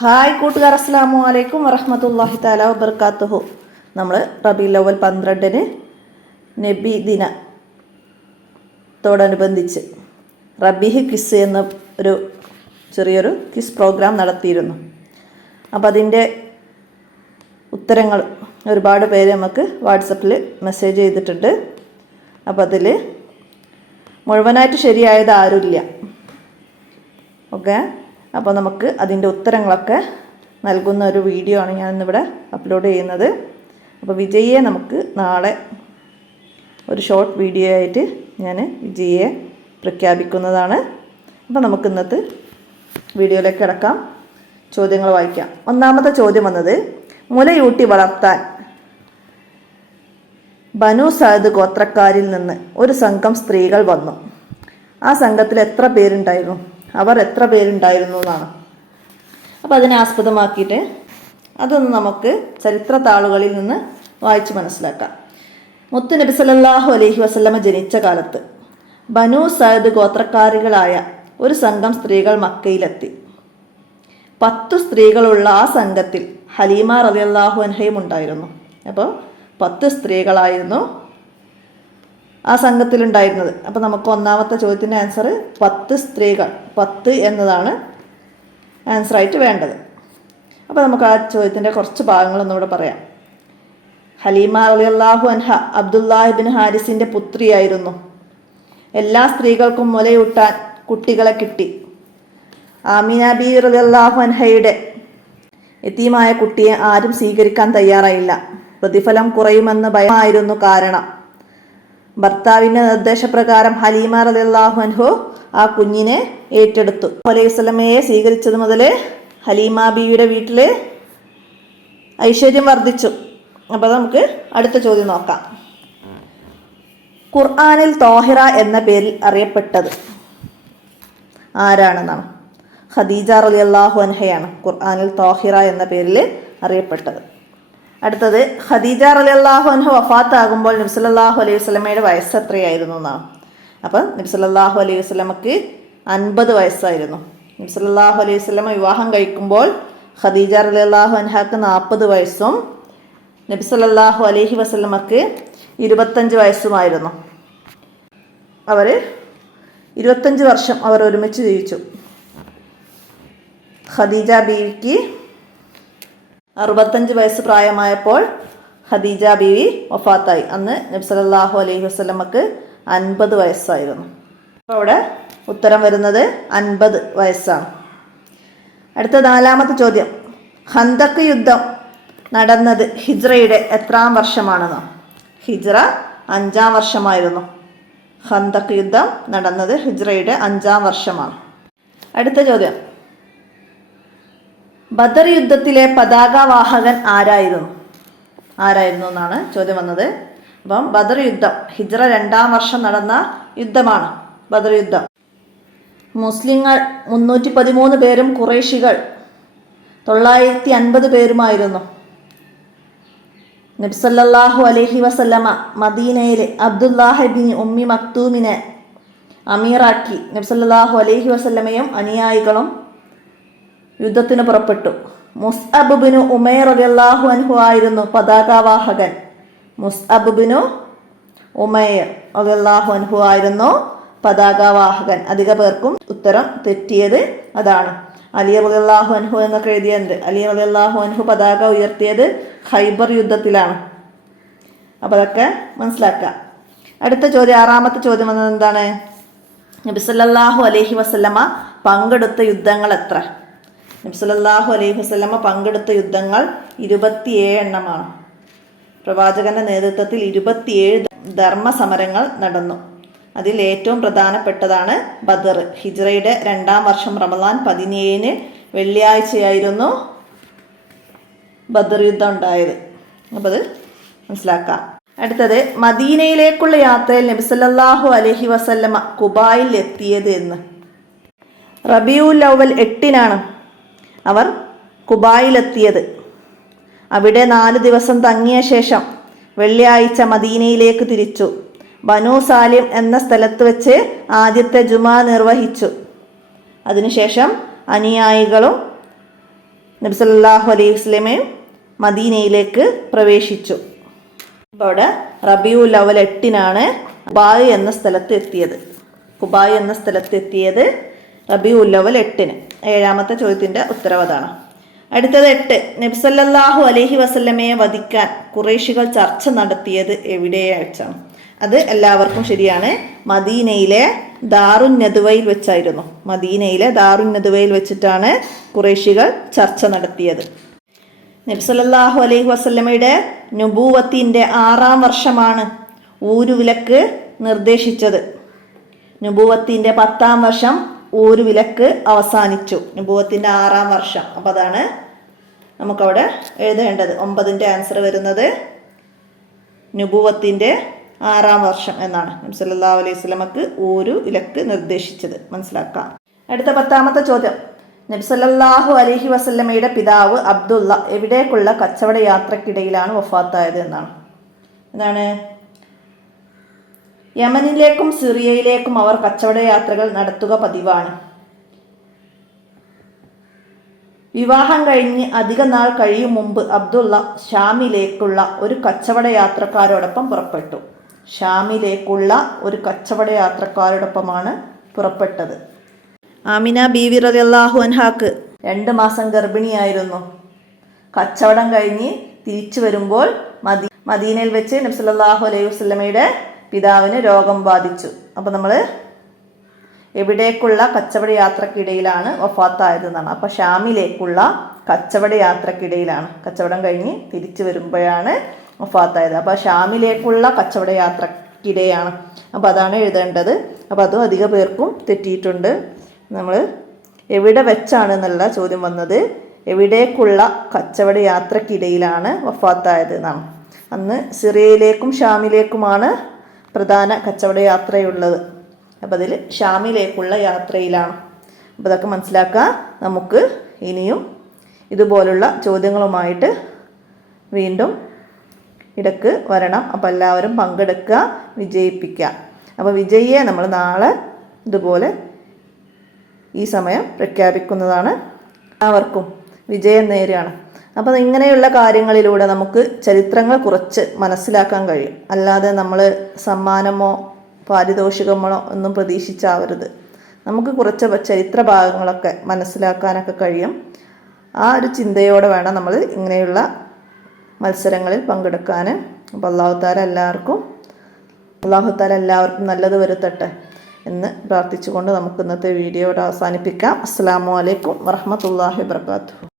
Hi കൂട്ടുകാർ അസ്സാമു അലൈക്കും വറഹമത്തല്ലാഹി താല വബർക്കാത്തുഹു നമ്മൾ റബി ലവൽ പന്ത്രണ്ടിന് നബി ദിന ദിനത്തോടനുബന്ധിച്ച് റബീഹ് കിസ് എന്ന ഒരു ചെറിയൊരു കിസ് പ്രോഗ്രാം നടത്തിയിരുന്നു. അപ്പോൾ അതിന്റെ ഉത്തരങ്ങൾ ഒരുപാട് പേര് നമുക്ക് വാട്സപ്പിൽ മെസ്സേജ് ചെയ്തിട്ടുണ്ട്. അപ്പോൾ അതിൽ മുഴുവനായിട്ട് ശരിയായത് ആരുമില്ല. ഓക്കെ? അപ്പോൾ നമുക്ക് അതിന്റെ ഉത്തരങ്ങളൊക്കെ നൽകുന്ന ഒരു വീഡിയോ ആണ് ഞാൻ ഇന്നിവിടെ അപ്ലോഡ് ചെയ്യുന്നത്. അപ്പോൾ വിജയിയെ നമുക്ക് നാളെ ഒരു ഷോർട്ട് വീഡിയോ ആയിട്ട് ഞാൻ വിജയിയെ പ്രഖ്യാപിക്കുന്നതാണ്. അപ്പോൾ നമുക്ക് ഇന്നത്തെ വീഡിയോയിലേക്ക് കിടക്കാം. ചോദ്യങ്ങൾ വായിക്കാം. ഒന്നാമത്തെ ചോദ്യം വന്നത് മുലയൂട്ടി വളർത്താൻ ബനു സഅദ് ഗോത്രക്കാരിൽ നിന്ന് ഒരു സംഘം സ്ത്രീകൾ വന്നു. ആ സംഘത്തിൽ എത്ര പേരുണ്ടായിരുന്നു? അവർ എത്ര പേരുണ്ടായിരുന്നു എന്നാണ്. അപ്പോൾ അതിനെ ആസ്പദമാക്കിയിട്ട് അതൊന്ന് നമുക്ക് ചരിത്ര താളുകളിൽ നിന്ന് വായിച്ച് മനസ്സിലാക്കാം. മുത്ത് നബി സല്ലല്ലാഹു അലഹി വസ്ലമ ജനിച്ച കാലത്ത് ബനു സയദ് ഗോത്രക്കാരികളായ ഒരു സംഘം സ്ത്രീകൾ മക്കയിലെത്തി. പത്തു സ്ത്രീകളുള്ള ആ സംഘത്തിൽ ഹലീമ റളിയല്ലാഹു അൻഹയും ഉണ്ടായിരുന്നു. അപ്പോൾ പത്ത് സ്ത്രീകളായിരുന്നു ആ സംഘത്തിലുണ്ടായിരുന്നത്. അപ്പോൾ നമുക്ക് ഒന്നാമത്തെ ചോദ്യത്തിന്റെ ആൻസർ പത്ത് സ്ത്രീകൾ പത്ത് എന്നതാണ് ആൻസറായിട്ട് വേണ്ടത്. അപ്പോൾ നമുക്ക് ആ ചോദ്യത്തിന്റെ കുറച്ച് ഭാഗങ്ങളൊന്നിവിടെ പറയാം. ഹലീമ അലിയല്ലാഹു അൻഹ അബ്ദുല്ലാഹിബിൻ ഹാരിസിന്റെ പുത്രിയായിരുന്നു. എല്ലാ സ്ത്രീകൾക്കും മുലയൂട്ടാൻ കുട്ടികളെ കിട്ടി. ആമിന ബി അള്ളാഹു അൻഹയുടെ എത്തിയുമായ കുട്ടിയെ ആരും സ്വീകരിക്കാൻ തയ്യാറായില്ല. പ്രതിഫലം കുറയുമെന്ന് ഭയമായിരുന്നു കാരണം. ഭർത്താവിന്റെ നിർദ്ദേശപ്രകാരം ഹലീമ റളിയല്ലാഹു അൻഹു ആ കുഞ്ഞിനെ ഏറ്റെടുത്തു. അലൈഹി സ്വീകരിച്ചത് മുതൽ ഹലീമ ബിയുടെ വീട്ടിൽ ഐശ്വര്യം വർദ്ധിച്ചു. അപ്പോൾ നമുക്ക് അടുത്ത ചോദ്യം നോക്കാം. ഖുർആാനിൽ തോഹിറ എന്ന പേരിൽ അറിയപ്പെട്ടത് ആരാണെന്നാണ് ഖദീജ റളിയല്ലാഹു അൻഹയാണ് ഖുർആാനിൽ തോഹിറ എന്ന പേരിൽ അറിയപ്പെട്ടത്. അടുത്തത് ഖദീജ റളിയല്ലാഹു അൻഹു വഫാത്താകുമ്പോൾ നബ്സല്ലാഹു അലൈഹി വസ്ലമയുടെ വയസ്സ് എത്രയായിരുന്നു എന്നാണ്. അപ്പം നബ്സല്ലാഹു അലൈഹി വസ്ലമക്ക് അൻപത് വയസ്സായിരുന്നു. നബ്സല്ലാഹു അലൈഹി വസ്ലമ വിവാഹം കഴിക്കുമ്പോൾ ഖദീജ അള്ളാഹു അൻഹാക്ക് നാൽപ്പത് വയസ്സും നബ്സല്ലാഹു അലൈഹി വസ്ലമക്ക് ഇരുപത്തഞ്ച് വയസ്സുമായിരുന്നു. അവർ ഇരുപത്തഞ്ച് വർഷം അവർ ഒരുമിച്ച് ജീവിച്ചു. ഖദീജ ബീവിക്ക് അറുപത്തഞ്ച് വയസ്സ് പ്രായമായപ്പോൾ ഖദീജ ബീവി വഫാത്തായി. അന്ന് നബ്സലല്ലാഹു അലൈഹി വസ്ലമക്ക് അൻപത് വയസ്സായിരുന്നു. അപ്പോൾ അവിടെ ഉത്തരം വരുന്നത് അൻപത് വയസ്സാണ്. അടുത്ത നാലാമത്തെ ചോദ്യം. ഹന്തക്ക് യുദ്ധം നടന്നത് ഹിജ്റയുടെ എത്രാം വർഷമാണെന്നോ? ഹിജ്റ അഞ്ചാം വർഷമായിരുന്നു. ഹന്തക്ക് യുദ്ധം നടന്നത് ഹിജ്റയുടെ അഞ്ചാം വർഷമാണ്. അടുത്ത ചോദ്യം. ബദർ യുദ്ധത്തിലെ പതാകവാഹകൻ ആരായിരുന്നു? ആരായിരുന്നു എന്നാണ് ചോദ്യം വന്നത്. അപ്പം ബദർ യുദ്ധം ഹിജ്റ രണ്ടാം വർഷം നടന്ന യുദ്ധമാണ് ബദർ യുദ്ധം. മുസ്ലിങ്ങൾ മുന്നൂറ്റി പതിമൂന്ന് പേരും കുറേശികൾ തൊള്ളായിരത്തി അൻപത് പേരുമായിരുന്നു നബ്സല്ലാഹു അലഹി വസല്ലമ മദീനയിലെ അബ്ദുല്ലാഹിബിൻ ഉമ്മി മക്തൂമിനെ അമീറാക്കി. നബ്സല്ലാഹു അലഹി വസല്ലമയും അനുയായികളും യുദ്ധത്തിന് പുറപ്പെട്ടു. മുസ്അബുബിനു ഉമേർ അലിയല്ലാഹു അൻഹു ആയിരുന്നു പതാകവാഹകൻ. മുസ്അബുബിനു ഉമേർ അലിയല്ലാഹു അൻഹു ആയിരുന്നു പതാകവാഹകൻ. അധിക പേർക്കും ഉത്തരം തെറ്റിയത് അതാണ്. അലി അലിയല്ലാഹു അൻഹു എന്നൊക്കെ എഴുതിയുണ്ട് അലി അലിയല്ലാഹു അൻഹു പതാക ഉയർത്തിയത് ഖൈബർ യുദ്ധത്തിലാണ്. അപ്പോൾ അതൊക്കെ മനസ്സിലാക്കുക. അടുത്ത ചോദ്യം ആറാമത്തെ ചോദ്യം വന്നത് എന്താണ്? നബിസല്ലാഹു അലഹി വസല്ലമ പങ്കെടുത്ത യുദ്ധങ്ങൾ എത്ര? നബ്സലല്ലാഹു അലൈഹി വസ്ലമ പങ്കെടുത്ത യുദ്ധങ്ങൾ ഇരുപത്തിയേഴ് എണ്ണമാണ് പ്രവാചകന്റെ നേതൃത്വത്തിൽ ഇരുപത്തിയേഴ് ധർമ്മ സമരങ്ങൾ നടന്നു. അതിൽ ഏറ്റവും പ്രധാനപ്പെട്ടതാണ് ബദർ. ഹിജ്റയുടെ രണ്ടാം വർഷം റമദാൻ പതിനേഴിന് വെള്ളിയാഴ്ചയായിരുന്നു ബദർ യുദ്ധം ഉണ്ടായത്. അപ്പോൾ മനസ്സിലാക്കാം. അടുത്തത് മദീനയിലേക്കുള്ള യാത്രയിൽ നബിസല്ലാഹു അലഹി വസല്ലമ കുബായിൽ എത്തിയത് എന്ന്. റബിയുൽ അവൽ എട്ടിനാണ്. അവർ കുബായിലെത്തിയത്. അവിടെ നാല് ദിവസം തങ്ങിയ ശേഷം വെള്ളിയാഴ്ച മദീനയിലേക്ക് തിരിച്ചു. ബനു സാലിം എന്ന സ്ഥലത്ത് വെച്ച് ആദ്യത്തെ ജുമാ നിർവഹിച്ചു. അതിനുശേഷം അനുയായികളും നബി സല്ലല്ലാഹു അലൈഹി വസ്ലമയും മദീനയിലേക്ക് പ്രവേശിച്ചു. അപ്പോൾ അവിടെ റബിയു ലവൽ എട്ടിനാണ് കുബായ് എന്ന സ്ഥലത്ത് എത്തിയത്. കുബായ് എന്ന സ്ഥലത്ത് എത്തിയത് റബിയുൽ ഉല്ലവൽ എട്ടിന്. ഏഴാമത്തെ ചോദ്യത്തിന്റെ ഉത്തരവതാണ്. അടുത്തത് എട്ട്. നബ്സല്ലാഹു അലഹി വസല്ലമയെ വധിക്കാൻ കുറേശികൾ ചർച്ച നടത്തിയത് എവിടെയാണ് അത് എല്ലാവർക്കും ശരിയാണ്. മദീനയിലെ ദാറുൻ നദുവയിൽ വെച്ചായിരുന്നു. മദീനയിലെ ദാറുൻ നദുവയിൽ വെച്ചിട്ടാണ് കുറേശികൾ ചർച്ച നടത്തിയത്. നബ്സലല്ലാഹു അലൈഹി വസല്ലമയുടെ നുബൂവത്തിന്റെ ആറാം വർഷമാണ് ഊരുവിലക്ക് നിർദ്ദേശിച്ചത്. നുബൂവത്തിന്റെ പത്താം വർഷം ഊരുവിലക്ക് അവസാനിച്ചു. നുബൂവത്തിന്റെ ആറാം വർഷം. അപ്പം അതാണ് നമുക്കവിടെ എഴുതേണ്ടത്. ഒമ്പതിന്റെ ആൻസർ വരുന്നത് നുബൂവത്തിന്റെ ആറാം വർഷം എന്നാണ്. നബ്സല്ലാ അലൈഹി സ്വലമക്ക് ഒരു വിലക്ക് നിർദ്ദേശിച്ചത്. മനസ്സിലാക്കാം. അടുത്ത പത്താമത്തെ ചോദ്യം. നബ്സല്ലാഹു അലൈഹി വസല്ലമയുടെ പിതാവ് അബ്ദുള്ള എവിടേക്കുള്ള കച്ചവട യാത്രക്കിടയിലാണ് വഫാത്തായത് എന്നാണ്. എന്താണ്? യമനിലേക്കും സിറിയയിലേക്കും അവർ കച്ചവട യാത്രകൾ നടത്തുക പതിവാണ്. വിവാഹം കഴിഞ്ഞ് അധിക നാൾ കഴിയും മുമ്പ് അബ്ദുള്ള ഷാമിലേക്കുള്ള ഒരു കച്ചവട യാത്രക്കാരോടൊപ്പം പുറപ്പെട്ടു. ഷാമിലേക്കുള്ള ഒരു കച്ചവട യാത്രക്കാരോടൊപ്പമാണ് പുറപ്പെട്ടത്. ആമിന ബീവി റളിയല്ലാഹു അൻഹാക്ക് രണ്ട് മാസം ഗർഭിണിയായിരുന്നു. കച്ചവടം കഴിഞ്ഞ് തിരിച്ചു വരുമ്പോൾ മദീ മദീനയിൽ വെച്ച് നബ്സല്ലാഹു അലൈഹി വസ്ലമയുടെ പിതാവിന് രോഗം ബാധിച്ചു. അപ്പോൾ നമ്മൾ എവിടേക്കുള്ള കച്ചവട യാത്രക്കിടയിലാണ് വഫാത്തായതെന്നാണ് അപ്പോൾ ഷാമിലേക്കുള്ള കച്ചവട യാത്രക്കിടയിലാണ്. കച്ചവടം കഴിഞ്ഞ് തിരിച്ചു വരുമ്പോഴാണ് വഫാത്തായത്. അപ്പോൾ ഷാമിലേക്കുള്ള കച്ചവട യാത്രക്കിടയാണ്. അപ്പോൾ അതാണ് എഴുതേണ്ടത്. അപ്പോൾ അതും അധിക പേർക്കും തെറ്റിയിട്ടുണ്ട്. നമ്മൾ എവിടെ വെച്ചാണ് എന്നുള്ള ചോദ്യം വന്നത്. എവിടേക്കുള്ള കച്ചവട യാത്രക്കിടയിലാണ് വഫാത്തായത് എന്നാണ്. അന്ന് സിറിയയിലേക്കും ഷാമിലേക്കുമാണ് പ്രധാന കച്ചവട യാത്രയുള്ളത്. അപ്പോൾ അതിൽ ഷാമിലേക്കുള്ള യാത്രയിലാണ്. അപ്പോൾ അതൊക്കെ മനസ്സിലാക്കാൻ നമുക്ക് ഇനിയും ഇതുപോലുള്ള ചോദ്യങ്ങളുമായിട്ട് വീണ്ടും ഇടയ്ക്ക് വരണം. അപ്പോൾ എല്ലാവരും പങ്കെടുക്കുക വിജയിപ്പിക്കുക. അപ്പോൾ വിജയിയെ നമ്മൾ നാളെ ഇതുപോലെ ഈ സമയം പ്രഖ്യാപിക്കുന്നതാണ്. എല്ലാവർക്കും വിജയം നേരെയാണ് അപ്പോൾ ഇങ്ങനെയുള്ള കാര്യങ്ങളിലൂടെ നമുക്ക് ചരിത്രങ്ങൾ കുറച്ച് മനസ്സിലാക്കാൻ കഴിയും. അല്ലാതെ നമ്മൾ സമ്മാനമോ പാരിതോഷികമോ ഒന്നും പ്രതീക്ഷിച്ചാവരുത്. നമുക്ക് കുറച്ച് ചരിത്ര ഭാഗങ്ങളൊക്കെ മനസ്സിലാക്കാനൊക്കെ കഴിയും. ആ ഒരു ചിന്തയോടെ വേണം നമ്മൾ ഇങ്ങനെയുള്ള മത്സരങ്ങളിൽ പങ്കെടുക്കാൻ അപ്പോൾ അള്ളാഹുത്താല എല്ലാവർക്കും അള്ളാഹുത്താല എല്ലാവർക്കും നല്ലത് വരുത്തട്ടെ എന്ന് പ്രാർത്ഥിച്ചുകൊണ്ട് നമുക്ക് ഇന്നത്തെ വീഡിയോ അവസാനിപ്പിക്കാം. അസ്സാം വലൈക്കും വറഹമത്തല്ലാഹി വർക്കാത്തു